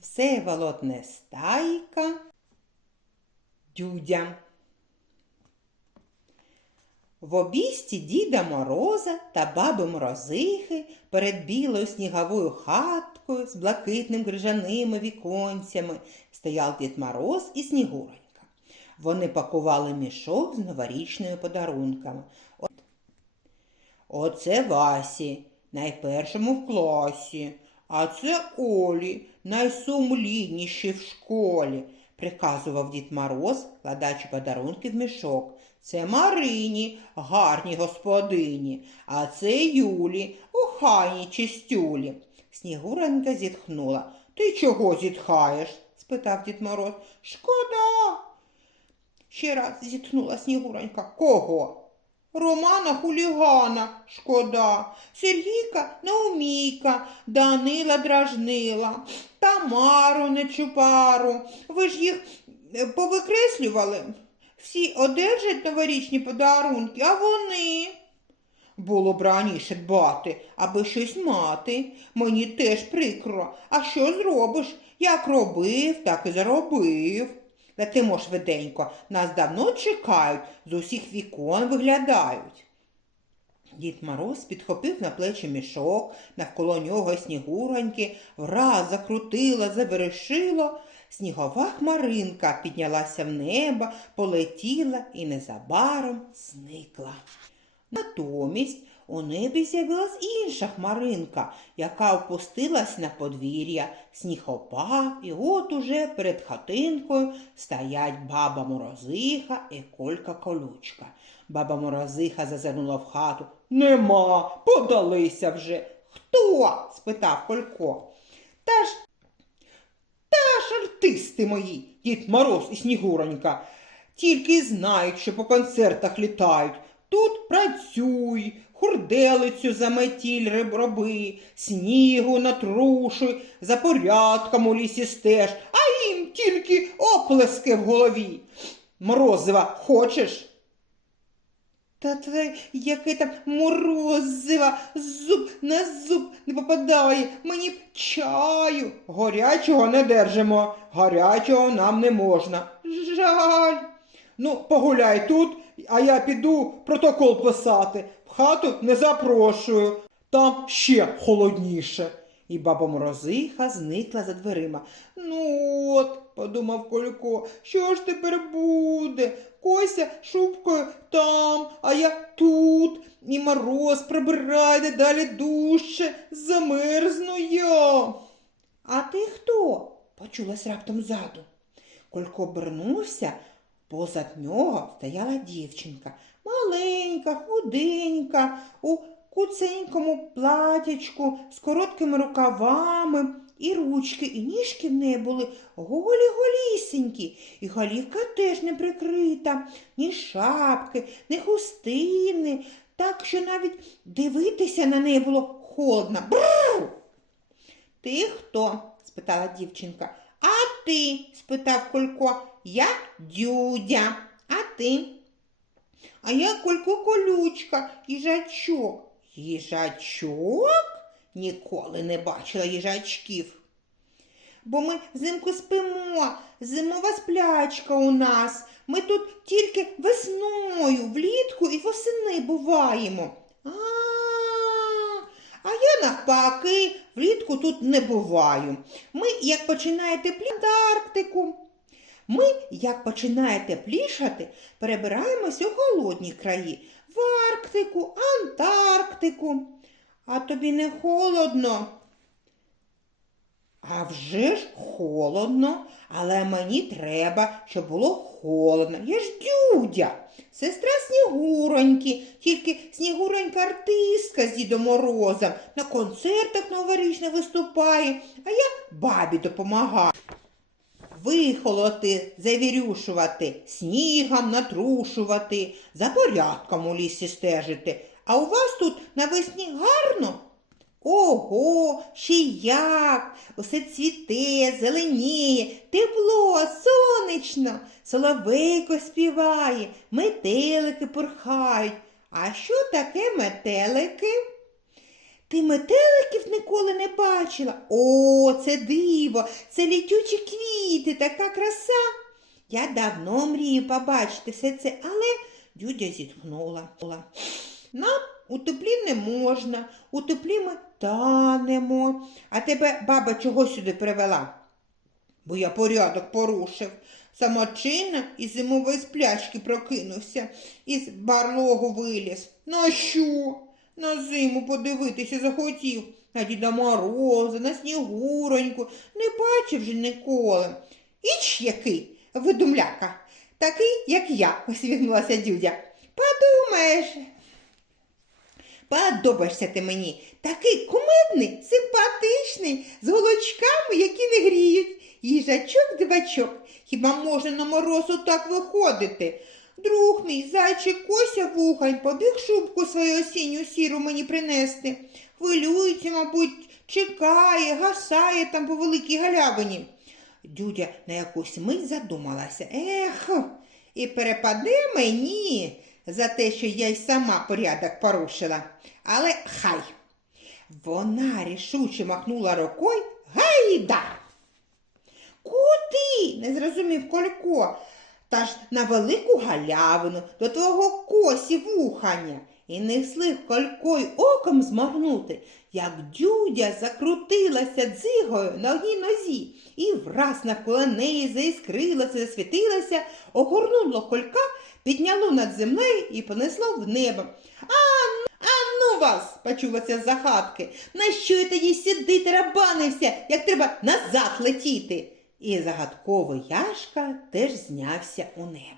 Всеволод Нестайка, Дюдя. В обісті Діда Мороза та баби Морозихи перед білою сніговою хаткою з блакитним крижаними віконцями стояв Дід Мороз і Снігуронька. Вони пакували мішок з новорічними подарунками. Оце Васі, найпершому в класі, а це Олі, найсумлінніші в школі, приказував Дід Мороз, кладачи подарунки в мішок. Це Марині, гарній господині, а це Юлі, охайній чистюлі. Снігуренька зітхнула. Ти чого зітхаєш? спитав Дід Мороз. Шкода. Ще раз зітхнула Снігуронька. Кого? Романа хулігана, шкода, Сергійка Наумійка, Данила дражнила, Тамару нечупару. Ви ж їх е, повикреслювали. Всі одержать новорічні подарунки, а вони. Було б раніше дбати, аби щось мати. Мені теж прикро. А що зробиш? Як робив, так і заробив. Летимо швиденько, нас давно чекають, з усіх вікон виглядають. Дід Мороз підхопив на плечі мішок, навколо нього снігуроньки, враз закрутила, завершило. Снігова хмаринка піднялася в небо, полетіла і незабаром зникла. Натомість у небі з'явилась інша хмаринка, яка опустилась на подвір'я. снігопа, і от уже перед хатинкою стоять баба Морозиха і Колька Колючка. Баба Морозиха зазирнула в хату. Нема, подалися вже. Хто? спитав Колько. Та ж та ж артисти мої, Дід Мороз і Снігуронька. Тільки знають, що по концертах літають. Тут працюй, хурделицю заметіль риб- роби, снігу натрушуй, за порядком у лісі стеж, а їм тільки оплески в голові. Морозива хочеш? Та це яке там морозива, зуб на зуб не попадає, мені б чаю. Горячого не держимо, гарячого нам не можна. Жаль. Ну, погуляй тут, а я піду протокол писати. В хату не запрошую. Там ще холодніше. І баба Морозиха зникла за дверима. Ну от, подумав Колько, що ж тепер буде? Кося шубкою там, а я тут, і мороз прибирає далі дужче, замерзну я. А ти хто? почулась раптом ззаду. Колько обернувся, позад нього стояла дівчинка, маленька, худенька, у куценькому платячку з короткими рукавами, і ручки, і ніжки в неї були голі-голісінькі, і голівка теж не прикрита, ні шапки, ні хустини, так що навіть дивитися на неї було холодно. Бррр! Ти хто? спитала дівчинка. Ти? спитав Колько. Я дюдя. А ти? А я Колько колючка, їжачок. Їжачок? Ніколи не бачила їжачків. Бо ми взимку спимо, зимова сплячка у нас. Ми тут тільки весною, влітку і восени буваємо. А, а я навпаки, влітку тут не буваю. Ми, як починає тепліти Антарктику. Ми, як починає теплішати, перебираємось у холодні краї. В Арктику, Антарктику. А тобі не холодно? А вже ж холодно, але мені треба, щоб було холодно. Я ж дюдя, сестра Снігуроньки, тільки Снігуронька артистка з Дідом Морозом. На концертах новорічних виступає, а я бабі допомагаю. Вихолоти, завірюшувати, снігом натрушувати, за порядком у лісі стежити. А у вас тут навесні гарно? Ого, ще як! Усе цвіте, зеленіє, тепло, сонечно, соловейко співає, метелики порхають. А що таке метелики? Ти метеликів ніколи не бачила? О, це диво, це літючі квіти, така краса. Я давно мрію побачити все це, але дюдя зітхнула. Нам у теплі не можна, у теплі ми танемо. А тебе баба чого сюди привела? Бо я порядок порушив. Самочинно із зимової сплячки прокинувся, із барлогу виліз. На що? На зиму подивитися захотів, на Діда Мороза, на Снігуроньку. Не бачив же ніколи. Іч який, видумляка, такий, як я, усміхнулася дюдя. Подумаєш. Подобаєшся ти мені. Такий кумедний, симпатичний, з голочками, які не гріють. Їжачок дивачок. Хіба можна на мороз так виходити? Друг мій зайчик Кося вухань побіг шубку свою осінню сіру мені принести. Хвилюється, мабуть, чекає, гасає там по великій галявині. Дюдя на якусь мить задумалася. Ех, і перепаде мені за те, що я й сама порядок порушила. Але хай. Вона рішуче махнула рукою гайда. Куди? не зрозумів Колько. Та ж на велику галявину до твого косі вухання. І не вслив Колько й оком зморгнути, як дюдя закрутилася дзигою на одній нозі, і враз навколо неї заіскрилася, засвітилася, огорнуло колька, підняло над землею і понесло в небо. А ну вас, почулося з-за хатки. На що я тоді сюди тарабанився, як треба назад летіти? І загадковий Яшка теж знявся у небо.